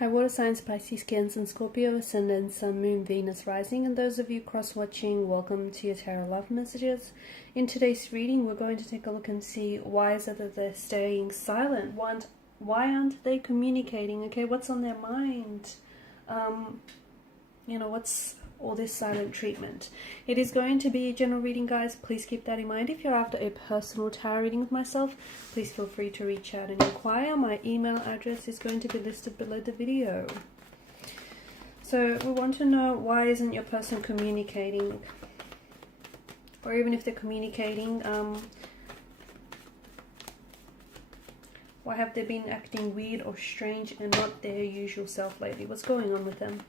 Hi, water signs, Pisces, Cancer, and Scorpio, Ascendant, Sun, Moon, Venus, Rising, and those of you cross-watching, welcome to your Tarot Love Messages. In today's reading, we're going to take a look and see why is it that they're staying silent? Why aren't they communicating? Okay, what's on their mind? What's all this silent treatment? It is going to be a general reading, guys. Please keep that in mind. If you're after a personal tarot reading with myself, please feel free to reach out and inquire. My email address is going to be listed below the video. So we want to know, why isn't your person communicating? Or even if they're communicating, why have they been acting weird or strange and not their usual self lately? What's going on with them?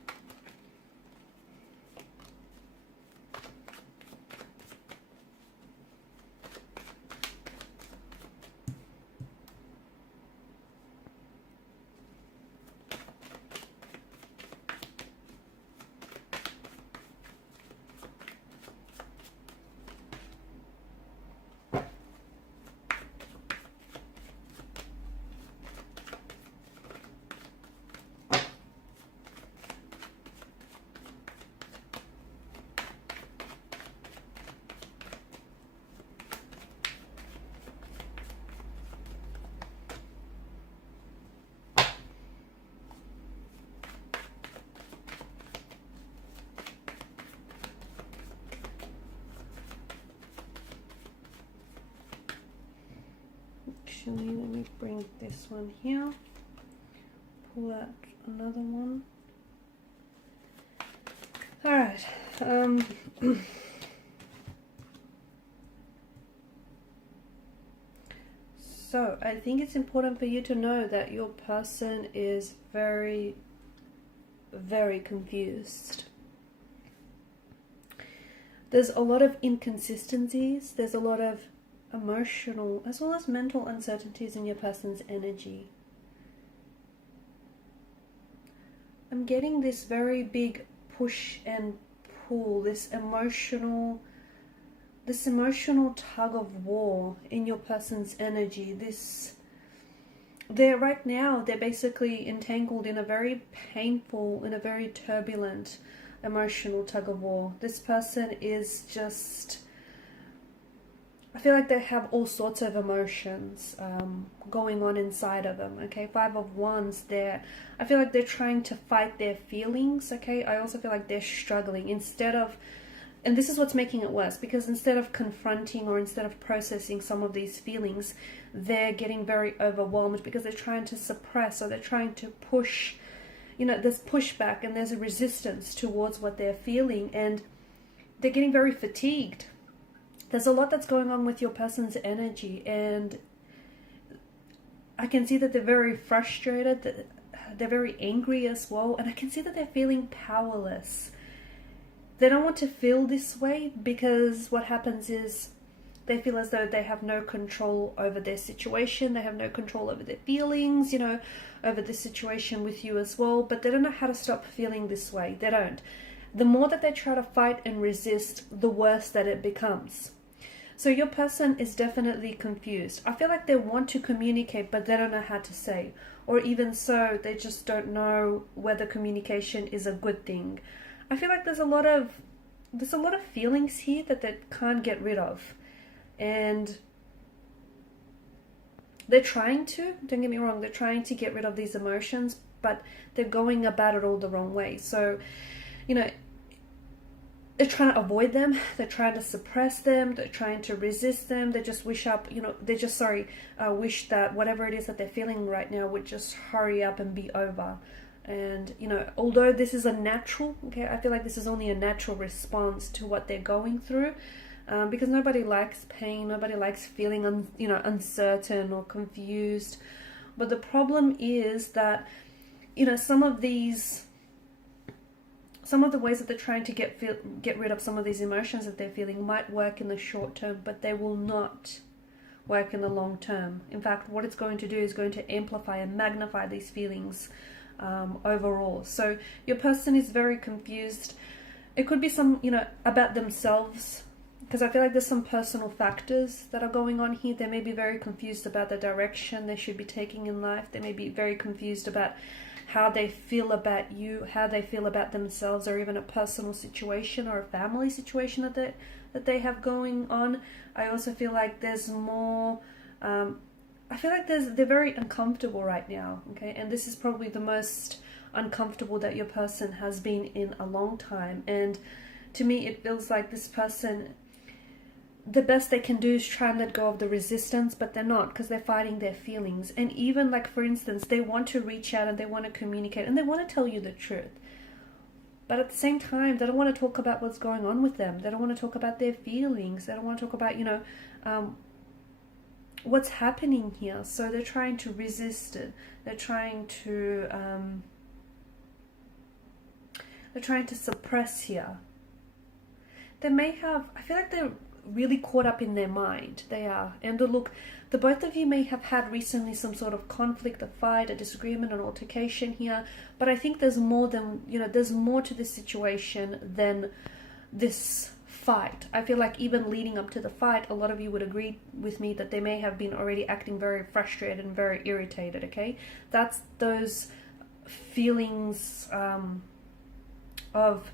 Actually, let me bring this one here, pull out another one. Alright, so I think it's important for you to know that your person is very, very confused. There's a lot of inconsistencies, there's a lot of emotional as well as mental uncertainties in your person's energy. I'm getting this very big push and pull, this emotional tug of war in your person's energy. They're right now, they're basically entangled in a very painful, in a very turbulent emotional tug of war. This person is just, I feel like they have all sorts of emotions going on inside of them, okay? Five of Wands, I feel like they're trying to fight their feelings, okay? I also feel like they're struggling instead of, and this is what's making it worse, because instead of confronting or instead of processing some of these feelings, they're getting very overwhelmed because they're trying to suppress, or they're trying to push, there's pushback and there's a resistance towards what they're feeling, and they're getting very fatigued. There's a lot that's going on with your person's energy, and I can see that they're very frustrated, that they're very angry as well, and I can see that they're feeling powerless. They don't want to feel this way, because what happens is they feel as though they have no control over their situation, they have no control over their feelings, over the situation with you as well, but they don't know how to stop feeling this way. They don't. The more that they try to fight and resist, the worse that it becomes. So your person is definitely confused. I feel like they want to communicate, but they don't know how to say. Or even so, they just don't know whether communication is a good thing. I feel like there's a lot of feelings here that they can't get rid of. And they're trying to, don't get me wrong, they're trying to get rid of these emotions, but they're going about it all the wrong way. So, they're trying to avoid them, they're trying to suppress them, they're trying to resist them, they just wish that whatever it is that they're feeling right now would just hurry up and be over. And, although this is a natural, okay, I feel like this is only a natural response to what they're going through, because nobody likes pain, nobody likes feeling, uncertain or confused. But the problem is that, some of the ways that they're trying to get rid of some of these emotions that they're feeling might work in the short term, but they will not work in the long term. In fact, what it's going to do is going to amplify and magnify these feelings overall. So your person is very confused. It could be some, about themselves, because I feel like there's some personal factors that are going on here. They may be very confused about the direction they should be taking in life. They may be very confused about how they feel about you, how they feel about themselves, or even a personal situation or a family situation that they have going on. I also feel like there's more, I feel like they're very uncomfortable right now, okay? And this is probably the most uncomfortable that your person has been in a long time. And to me, it feels like this person, the best they can do is try and let go of the resistance, but they're not, because they're fighting their feelings. And even like, for instance, they want to reach out and they want to communicate and they want to tell you the truth. But at the same time, they don't want to talk about what's going on with them. They don't want to talk about their feelings. They don't want to talk about, what's happening here. So they're trying to resist it. They're trying to suppress here. They may have, I feel like they're really caught up in their mind. They are. And look, the both of you may have had recently some sort of conflict, a fight, a disagreement, an altercation here. But I think there's more than, there's more to this situation than this fight. I feel like even leading up to the fight, a lot of you would agree with me that they may have been already acting very frustrated and very irritated, okay? That's those feelings of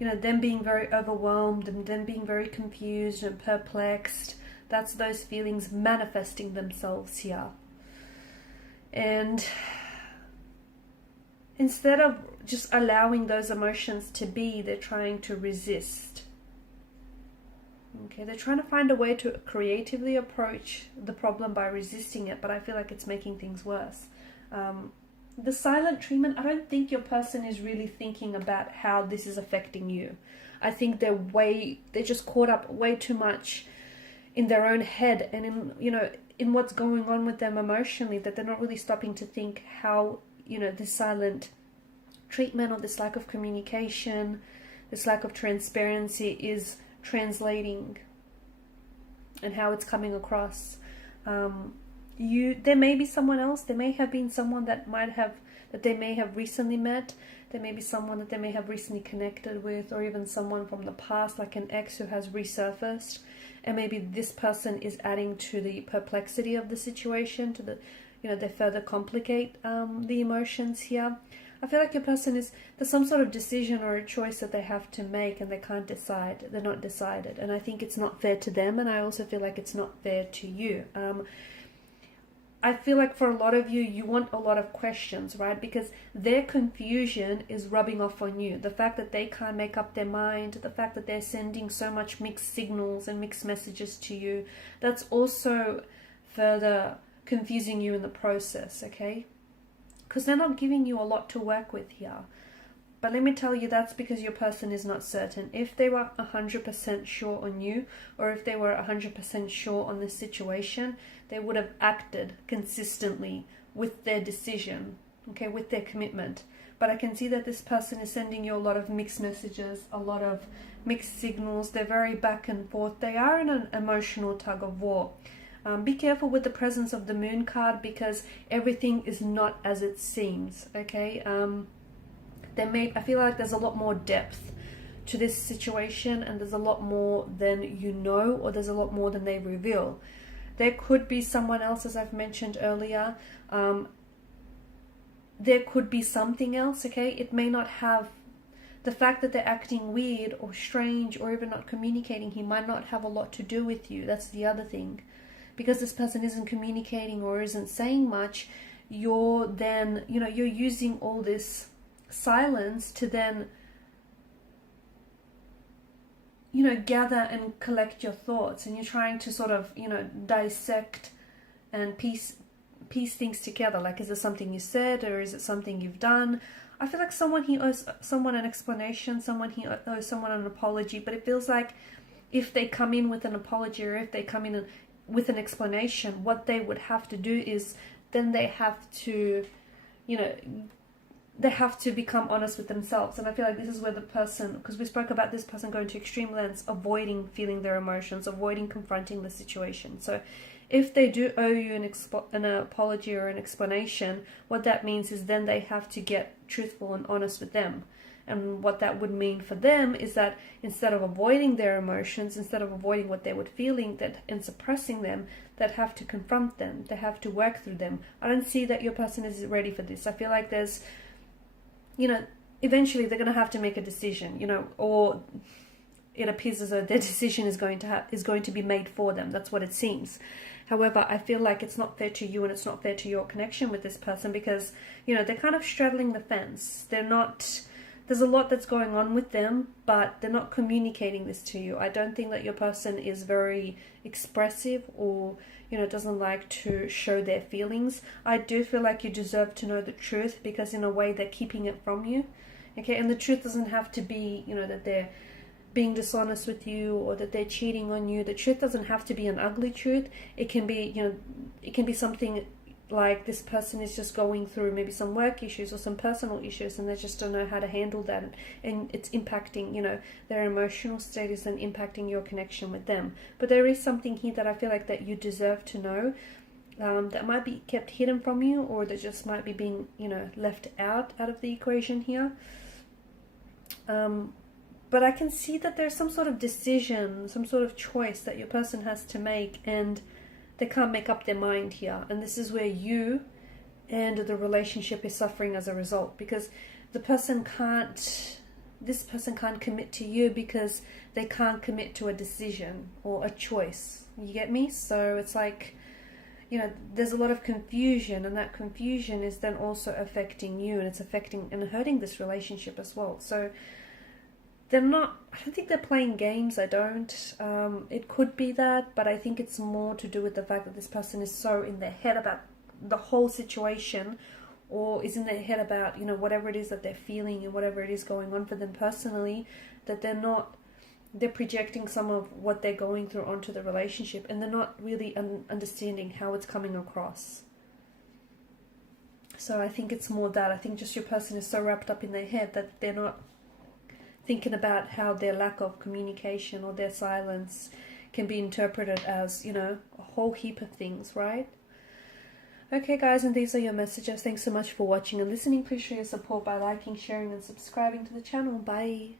them being very overwhelmed and them being very confused and perplexed. That's those feelings manifesting themselves here. And instead of just allowing those emotions to be, they're trying to resist. Okay, they're trying to find a way to creatively approach the problem by resisting it, but I feel like it's making things worse. The silent treatment, I don't think your person is really thinking about how this is affecting you. I think they're just caught up way too much in their own head and in what's going on with them emotionally, that they're not really stopping to think how, this silent treatment or this lack of communication, this lack of transparency is translating and how it's coming across. There may be someone else. There may have been someone that they may have recently met. There may be someone that they may have recently connected with, or even someone from the past, like an ex who has resurfaced. And maybe this person is adding to the perplexity of the situation, to the, they further complicate the emotions here. I feel like your person there's some sort of decision or a choice that they have to make and they can't decide. They're not decided. And I think it's not fair to them. And I also feel like it's not fair to you. I feel like for a lot of you, you want a lot of questions, right? Because their confusion is rubbing off on you. The fact that they can't make up their mind, the fact that they're sending so much mixed signals and mixed messages to you, that's also further confusing you in the process, okay? Because they're not giving you a lot to work with here. But let me tell you, that's because your person is not certain. If they were 100% sure on you, or if they were 100% sure on this situation, they would have acted consistently with their decision, okay, with their commitment. But I can see that this person is sending you a lot of mixed messages, a lot of mixed signals. They're very back and forth. They are in an emotional tug of war. Be careful with the presence of the moon card, because everything is not as it seems, okay? I feel like there's a lot more depth to this situation, and there's a lot more than you know, or there's a lot more than they reveal. There could be someone else, as I've mentioned earlier. There could be something else, okay? It may not have the fact that they're acting weird or strange or even not communicating. He might not have a lot to do with you. That's the other thing. Because this person isn't communicating or isn't saying much, you're then, you're using all this silence to then gather and collect your thoughts, and you're trying to sort of dissect and piece things together. Like, is it something you said, or is it something you've done? I feel like someone he owes someone an explanation, someone he owes someone an apology. But it feels like if they come in with an apology, or if they come in with an explanation, what they would have to do is then they have to they have to become honest with themselves. And I feel like this is where the person, because we spoke about this person going to extreme lengths, avoiding feeling their emotions, avoiding confronting the situation. So if they do owe you an apology or an explanation, what that means is then they have to get truthful and honest with them. And what that would mean for them is that instead of avoiding their emotions, instead of avoiding what they were feeling and suppressing them, they'd have to confront them. They have to work through them. I don't see that your person is ready for this. I feel like there's you know, eventually they're going to have to make a decision, you know, or it appears as though their decision is going to be made for them. That's what it seems. However, I feel like it's not fair to you and it's not fair to your connection with this person because, you know, they're kind of straddling the fence. They're not, there's a lot that's going on with them, but they're not communicating this to you. I don't think that your person is very expressive or, you know, doesn't like to show their feelings. I do feel like you deserve to know the truth because in a way they're keeping it from you. Okay, and the truth doesn't have to be, you know, that they're being dishonest with you or that they're cheating on you. The truth doesn't have to be an ugly truth. It can be, you know, it can be something like this person is just going through maybe some work issues or some personal issues and they just don't know how to handle that, and it's impacting, you know, their emotional status and impacting your connection with them. But there is something here that I feel like that you deserve to know, that might be kept hidden from you, or that just might be being, you know, left out of the equation here. But I can see that there's some sort of decision, some sort of choice that your person has to make, and they can't make up their mind here. And this is where you and the relationship is suffering as a result, because this person can't commit to you because they can't commit to a decision or a choice. You get me? So it's like, you know, there's a lot of confusion, and that confusion is then also affecting you, and it's affecting and hurting this relationship as well. So I don't think they're playing games. I don't. It could be that, but I think it's more to do with the fact that this person is so in their head about the whole situation, or is in their head about, you know, whatever it is that they're feeling and whatever it is going on for them personally, that they're projecting some of what they're going through onto the relationship, and they're not really understanding how it's coming across. So I think it's more that. I think just your person is so wrapped up in their head that they're not thinking about how their lack of communication or their silence can be interpreted as, you know, a whole heap of things, right? Okay, guys, and these are your messages. Thanks so much for watching and listening. Please show your support by liking, sharing, and subscribing to the channel. Bye.